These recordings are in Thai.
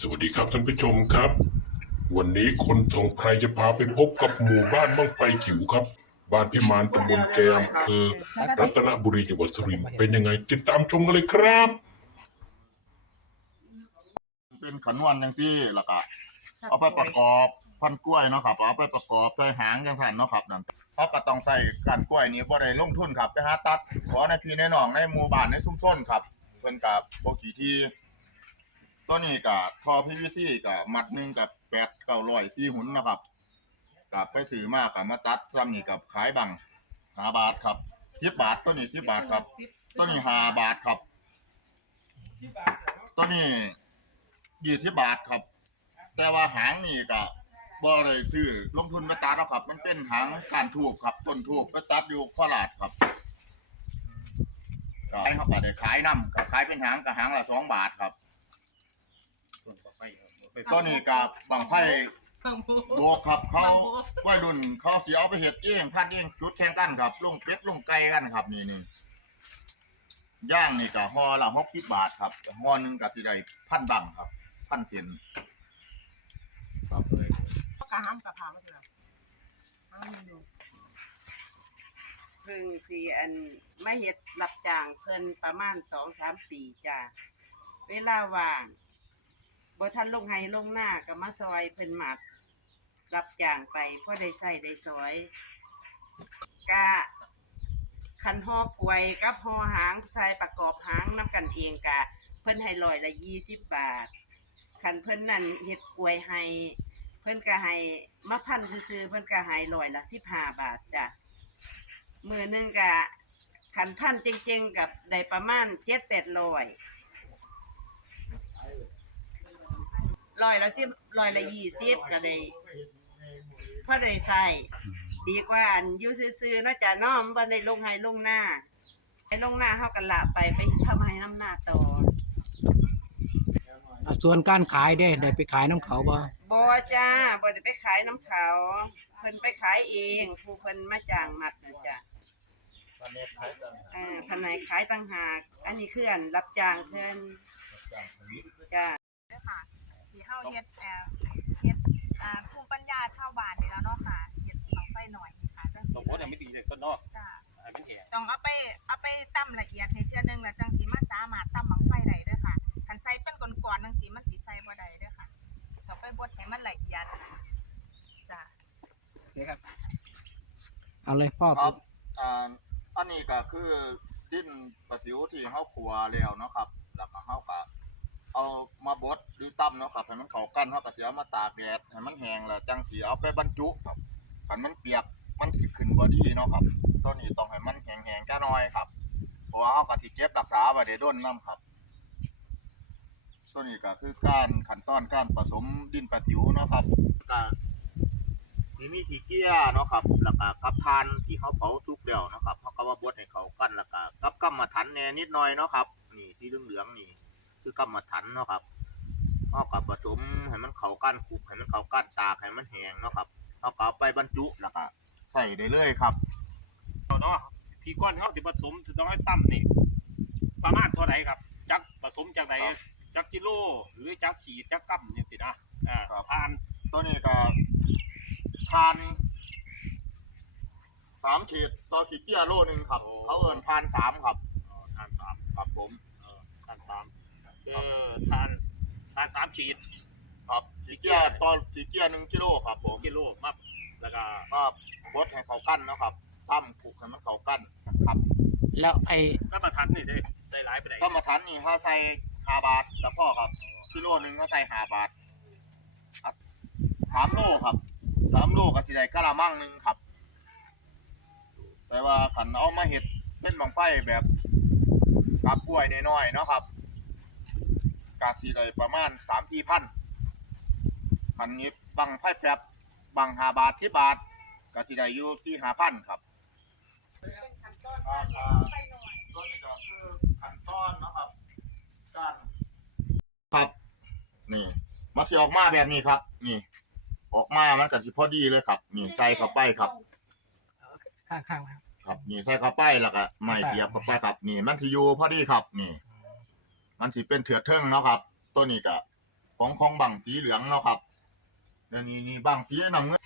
สวัสดีครับท่านผู้ชมครับ วันนี้คนทรงไพรจะพาไปพบกับหมู่บ้านบ้างไฟจิ๋วครับ บ้านพิมานตำบลแกมอำเภอรัตนบุรีจังหวัดสุรินทร์เป็นยังไง ติดตามชมกันเลยครับ เป็นขันวันอย่างที่ล้วก็เอาไปประกอบพันกล้วยเนาะครับเอาไปประกอบใส่หางจังสันเนาะครับนั่นเขาะก็ต้องใส่กันกล้วยนี้บ่ได้ลงทุนครับไปหาตัดขอในพี่ในน้องในหมู่บ้านในชุมชนครับเพิ่นกับบ่กี่ที่ ตัวนี้ก็ทอ PVC ก็มัดหนึ่งกับ8 900 4หุ่นนะครับกับไปซื้อมากับมาตัดซ้ำนี่กับขายบัง5บาทครับ10บบาทตัวนี้10บบาทครับ ตัวนี้5บาทครับ ตัวนี้ยี่สิบบาทครับ แต่ว่าหางนี่ก็บ่ได้ซื้อลงทุนมาตัดแล้วครับ มันเป็นหางการถูกครับต้นถูกไปตัดอยู่โคราชครับก็ให้เขาก็ได้ขายนำก็ขายเป็นหางกับหางละสองบาทครับ ตัวนี้กับบังไพ่โบกครับเขาวัยรุ่นเขาเสียเอาไปเห็ดเองพันเองจุดแข่งกันครับลงเป็ดลงไก่กันครับ นี่นี่ย่างนี่ก็ห่อละหกสิบบาทครับห่อหนึ่งก็สิได้พันบังครับ พันเซนครับกะห้ามกะพามาเถอะห้ามอยู่เพิ่งสิอันไม่เฮ็ดรับจ้างเพิ่นประมาณสองสามปีจ้ะเวลาว่าง บ่ทันลงไห้ลงหน้าก็มาซอยเพิ่นหมัด รับจ้างไปพ่อได้ใส่ได้สอยกะคันห่อกล้วยกับห่อหางใส่ประกอบหางนํกันเองกะ เพิ่นให้ร้อยละยี่สิบบาทคันเพิ่นนั่นเฮ็ดกวยให้เพิ่นก็ให้มาพันซื่อๆเพิ่นก็ให้ร้อยละสิบห้าบาทจ้ะมือหนึงกะขันพันเจงๆกับได้ประมาณเจ็ดแปดร้อย ร้อยละสิบร้อยละยี่สิบก็ได้พอได้ใส่ดีกว่าอันอยู่ซื่อๆเนาะจ้ะเน้อมบ่ได้ลงให้ลงหน้าให้ลงหน้าเฮากันละไปไปทำให้น้ำหน้าต่อ อะส่วนการขายได้ได้ไปขายน้ำเขาบ่บ่จ้าบ่ได้ไปขายน้ำเขาเพิ่นไปขายเองผู้เพิ่นมาจ้างมัดนะจ้ะอ่าภายในขายต่างหาก อันนี้คืออันรับจ้างเพิ่นจ้าเด้อค่ะ ที่เฮาเฮ็ดเอ่อเฮ็ดอ่าภูมิปัญญาชาวบ้านนี่แล้วเนาะค่ะเฮ็ดเอาไปหน่อยค่ะจังสซี่มมติยังไม่ตีเลยก็นอกจ้าให้มันแห้งต้องเอาไปเอาไปตํละเอียดให้เทื่อนึงแล้วจังสิมาสามารถตำบังไฟได้เด้อค่ะคันใส่เป็นก้อนๆจังซี่มันสิใส่บ่ได้เด้อค่ะต้องไปบดให้มันละเอียดจ้าเอาเลยพ่อครับอ่าอันนี้ก็คือดิ้นปลาสิวที่เฮาขัวแล้วเนาะครับ แล้วก็เฮาก็ เอามาบดหรือตำเนาะครับให้มันเข้ากันเฮาก็สิเอามาตากแดดให้มันแห้งแล้วจังสิเอาไปบรรจุครับคันมันเปียกมันสิขึ้นบ่ดีเนาะครับตัวนี้ต้องให้มันแห้งๆจ้าน้อยครับเพราะว่าเฮาก็สิเก็บรักษาไว้ได้โดนนํครับตัวนี้ก็คือการขั้นตอนการผสมดินปลาสิวเนาะครับก็ีมีขี้เกียเนาะครับแล้วก็กับทานที่เขาเผาทุกเดียวเนาะครับเขาก็มาบดให้เขากันแล้วก็กับกำมาถันแน่นิดหน่อยเนาะครับ นี่สีเหลืองๆนี่ คือกำมาถันเนาะครับเขากับผสมให้มันเข้ากันคลุกให้มันเข้ากันตากให้มันแห้งเนาะครับเขาก็เอาไปบรรจุแล้วก็ใส่ได้เลยครับเอาเนาะที่ก้อนเขาที่ผสมต้องให้ตั้มนี่ประมาณเท่าไหร่ครับ จักผสมจากไหนครับจักกิโล หรือจักขีดจักกัมนี่สินะอ่าครับทานตัวนี้ก็ทานสามขีดต่อขี้เกียจโลหนึ่งครับ เขาเอิ้นทานสามครับเอ่อทานสามครับผม เออทานสาม คือทานทานสามขีดครับขี้เกียจต่อขี้เกียจหนึ่งกิโลครับผมกิโลมับแล้วก็ก็บดให้เขากั้นเนาะครับตั้มผูกให้มันเขากั้นครับแล้วไอ้ก็มาทันนี่ได้ได้หลายไปไหนก็มาทันนี่เขาใส่หาบาทแล้วพ่อครับกิโลหนึ่งเขาใส่หาบาทอะสามโลครับสามโลก็สิได้กะละมังหนึ่งครับ แต่ว่าขันเอามาเห็ดเป็นบังไฟแบบกับกล้วยน้อยๆเนาะครับ กาสีได้ประมาณสามที่พันขันนี้บังไฟแป๊บบังหาบาทที่บาทกาสีได้อยู่ที่หาพันครับเป็นขั้นตอนการเฮ็ดไปหน่อยก็นี่ก็คือขั้นตอนนะครับการครับนี่มันจะออกมาแบบนี้ครับ นี่ ออกมามันก็สิพอดีเลยครับ นี่ใส่เข้าไปครับ ข้างๆครับ ครับ นี่ใส่เข้าไปแล้วก็ไม่เสียบเข้าไปครับ นี่ มันสิอยู่พอดีครับ นี่ มันสิเป็นเถือดเทิงเนาะครับ ตัวนี้ก็ของของบังสีเหลืองเนาะครับเดี๋ยวนี้นี่บังสีน้ำเงิน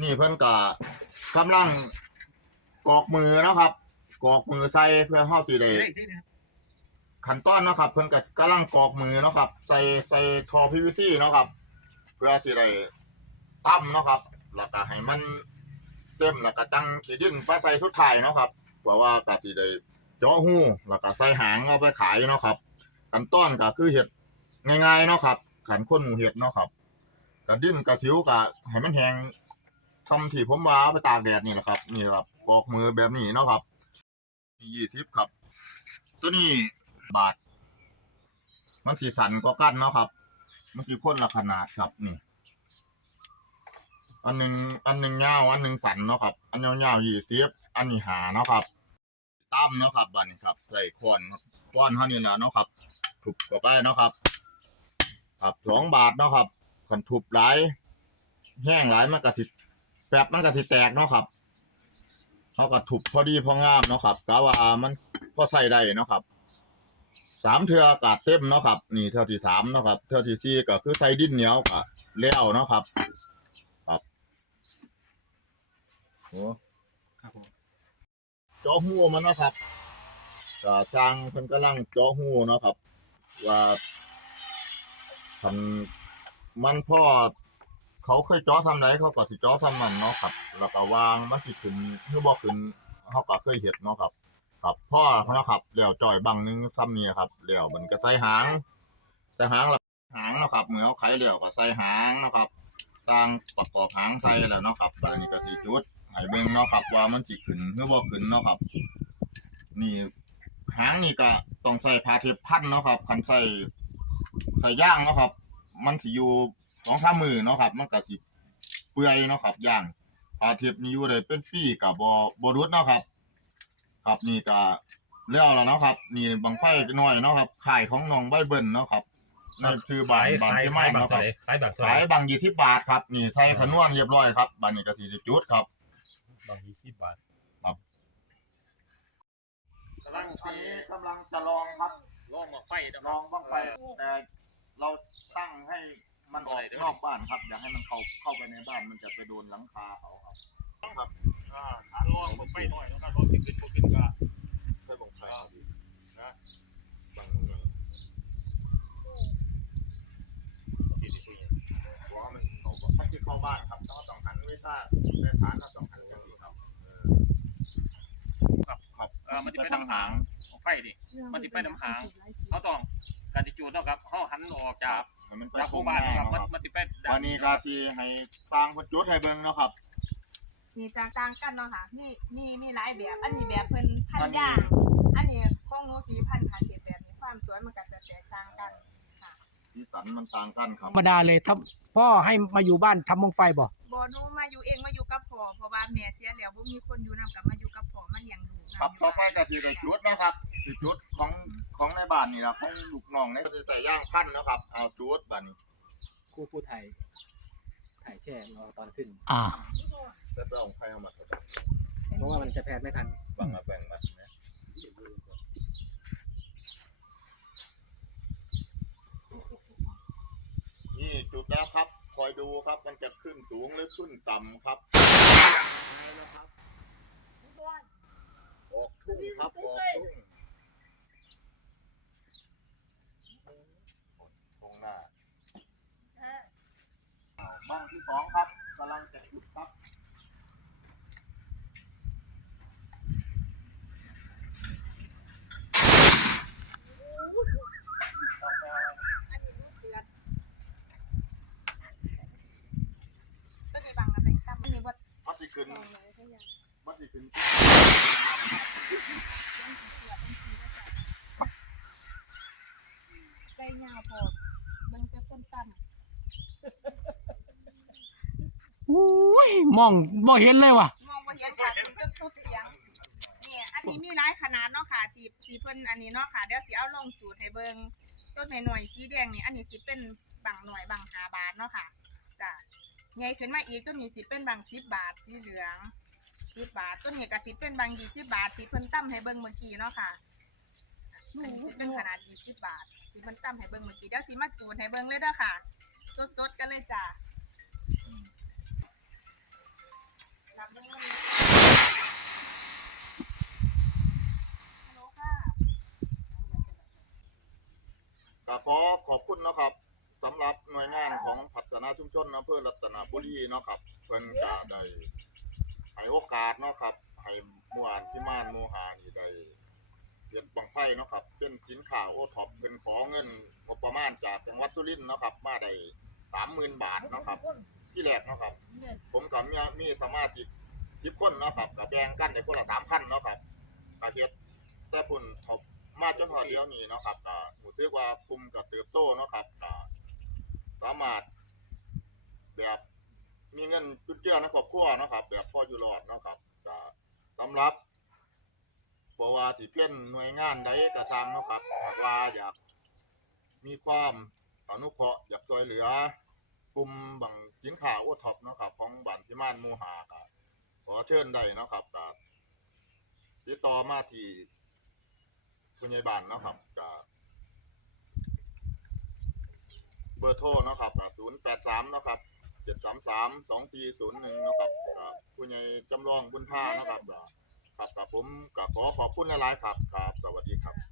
นี่เพิ่นก็กำลังกอกมือเนาะครับ กอกมือใส่เพื่อเฮาสิได้ขั้นตอนเนาะครับ เพิ่นก็กำลังกอกมือเนาะครับ ใส่ใส่ทอ PVC เนาะครับ เพื่อสิได้ตั้มเนาะครับแล้วก็ให้มันเต็มแล้วก็จังขีดินไปใส่สุดท้ายเนาะครับเพราะว่าก็สิได้ เจาะหูแล้วก็ใส่หางเอาไปขายเนาะครับขั้นตอนก็คือเฮ็ดง่ายๆเนาะครับขันคนหมูเฮ็ดเนาะครับกระดิ้นกระสิวก็ให้มันแห้งทำที่ผมว่าไปตากแดดนี่แหละครับ นี่ครับกอกมือแบบนี้เนาะครับนี่ยี่สิบครับ ตัวนี้บาท มันสีสันก็กั้นเนาะครับ มันสีคนละขนาดครับนี่ อันหนึ่งอันหนึ่งยาอันหนึ่งสันเนาะครับ อันยาวๆยี่สิบอันนี้หาเนาะครับ ตั้มเนาะครับบัดนครับใส่คอนก้อนเท่านี้นะเนาะครับถูกก็ไปเนาะครับ ครับสองบาทเนาะครับขันทุบหลายแห้งหลายมันก็สิแป๊บมันก็สิแตกเนาะครับเขาก็ถูกพอดีพองามเนาะครับกะว่ามันพอใส่ได้เนาะครับสามเทือกาศเต็มเนาะครับ นี่เท่าที่สามเนาะครับเท่าที่สี่ก็คือใส่ดินเหนียวก็แล้วเนาะครับ ครับโอ้ครับผม เจาะหูมันเนาะครับก็จางเพิ่นกำลังเจาะหูเนาะครับ ว่าทันมันพ่อเขาเคยเจาะทำไหนเขาก็สิเจาะทำมันเนาะครับ แล้วก็วางมันสิขึ้นหรือบ่ขึ้นเขาก็เคยเห็นเนาะครับครับพ่อเนาะครับแล้วจ่อยบังนึงซ้ำนี่ครับแล้วมันก็ใส่หางใส่หางแล้วหางเนาะครับเหมือนเขาไขแล้วก็ใส่หางเนาะครับสร้างประกอบหางใส่แล้วเนาะครับบัดนี้ก็สิจุด ให้เบิ่งเนาะครับว่ามันสิขึ้นหรือบ่ขึ้นเนาะครับ นี่หางนี่ก็ต้องใส่ผ้าเทปพันเนาะครับคันใส่ใส่ย่างเนาะครับ มันสิอยู่สองสามมือเนาะครับ มันก็สิเปื่อยเนาะครับย่างผ้าเทปนี่อยู่ได้เป็นปีก็บ่บ่รุดเนาะครับ ครับนี่ก็เลี้ยวแล้วเนาะครับ นี่บังไฟน้อยเนาะครับขายของน้องใบเบิ่นเนาะครับในชื่อบานบานที่ไม้เนาะครับขายแบบขายบางยี่สิบบาทครับ นี่ใส่ขนวนเรียบร้อยครับบานนี้ก็สี่สิบจุดครับ บางยี่สิบบาทกำลังอันนี้กำลังจะลองครับลองมาไฟนะลองบ้างไฟแต่เราตั้งให้มันออกนอกบ้านครับอย่าให้มันเข้าเข้าไปในบ้านมันจะไปโดนหลังคาเขาครับอ่าลองมาไฟหน่อยแล้วก็ลองขึ้นบ่ขึ้นก็ใช่บังไฟเอาดีนะบังมือหัวมันเขาบอกถ้าที่เข้าบ้านครับต้องสองหันไม่ถ้าในฐานเราสองหันอย่างนี้ครับเออครับครับ อ่า มันจะไปทางหางของไฟดิมันจะไปน้ำหางเขาต้องการจิจูดเนาะครับเขาหันออกจากให้มันไปจากโคหรมู่งบ้านหน้าเนาะครับเนาะมันครับมันจะไปวันนี้ก็ที่ให้ทางคนจุดให้เบิ่งเนาะครับ มีต่างๆกันเนาะค่ะ มี มี มีหลายแบบ อันนี้แบบเพิ่นพันย่าง อันนี้ของหนูสีพันพันเห็ดแบบนี้ความสวยมันก็จะแตกต่างกันค่ะสีสันมันต่างกันครัธบรรมดาเลยถ้าพ่อให้มาอยู่บ้านทำมงไฟบ่ บ่หนูมาอยู่เองมาอยู่กับพ่อเพราะว่าแม่เสียแล้วบ่มีคนอยู่นํกับมาอยู่กับพ่อมาเลี้ยงลูกนำครับ ต่อไปก็สิได้จุดนะครับสิจุดของของในบ้านนี่ล่ะของลูกน้องนี่ก็สิใส่ย่างพันนะครับ เอาจุดบัดนี้ครู่ผู้ไทยถ่ายแช่รอตอนขึ้น อ่าจะต้องใครเอามาก็ได้เพราะว่ามันจะแพนไม่ทันบังมาแบ่งมานะนี่จุดแล้วครับค อยดูครับ มันจะขึ้นสูงหรือขึ้นต่ำครับนะครับออกทุ่งครับออกทุ่งตรงหน้าอ้าวบ้างที่สองครับกำลังจะจุดครับ ตัวนี้บังนะเป็นตั้มอันนี้บ่ มันสิขึ้นมันสิขึ้น ใจยาวพอเบิ่งแต่คนตั้มอุ้ยมองบ่เห็นเลยว่ะมองบ่เห็นค่ะถึงจนสุดเสียงเนี่ยอันนี้มีหลายขนาดเนาะค่ะที่ที่เพิ่นอันนี้เนาะค่ะเดี๋ยวสิเอาลงจูดให้เบิ่งต้นหน่อยๆสีแดงนี่อันนี้สิเป็นบังหน่วยบัง5บาทเนาะค่ะจ้ะ ใหญ่ขึ้นมาอีกต้นนี้สิเป็นบัง10บาทสีเหลือง10บาทต้นนี้ก็สิเป็นบัง20บาทที่เพิ่นตั้มให้เบิ่งเมื่อกี้เนาะค่ะอันนี้สิเป็นขนาด20บาทที่เพิ่นตำให้เบิ่งเมื่อกี้เดี๋ยวสิมาจูดให้เบิ่งเลยเด้อค่ะสดๆกันเลยจ้ะรับเบิ่งก็ขอขอบคุณนะครับ สำหรับหน่วยงานของพัฒนาชุมชนอำเภอรัตนบุรีเนาะครับเพิ่นก็ได้ให้โอกาสเนาะครับให้หมู่อ่านที่ม่านหมู่หานี่ได้เปลี่ยนบังไฟเนาะครับเป็นสินค้าโอท็อปเพิ่นขอเงินงบประมาณจากจังหวัดสุรินทร์เนาะครับมาได้30,000บาทเนาะครับ ที่แรกเนาะครับ ผมกับมีมีสมาชิก10คนเนาะครับก็แบ่งกันได้คนละ3,000เนาะครับก็เฮ็ดแต่พุ่นทบมาจนพอเดียวนี้เนาะครับก็รู้สึกว่ากลุ่มก็เติบโตเนาะครับก็ามารถ แบบมีเงินจุดเจือในครอบครัวนะครับ แบบพ่ออยู่รอดนะครับก็สำหรับบ่ว่าสิเป็นหน่วยงานใดก็ตามนะครับหากว่าอยากมีความอนุเคราะห์อยากช่วยเหลือกลุ่มบางสินค้าโอท็อปนะครับ ของบ้านพิมานมูหาก็ขอเชิญได้นะครับก็ติดต่อมาที่ผู้ใหญ่บ้านนะครับก็ เบอร์โทรเนาะครับศูนย์แปดสามเนาะครับเจ็ดสามสามสองสี่ศูนย์หนึ่งเนาะครับก็ผู้ใหญ่จำลองบุญพาเนาะครับครับกับผมก็ขอขอบคุณหลายๆครับครับสวัสดีครับ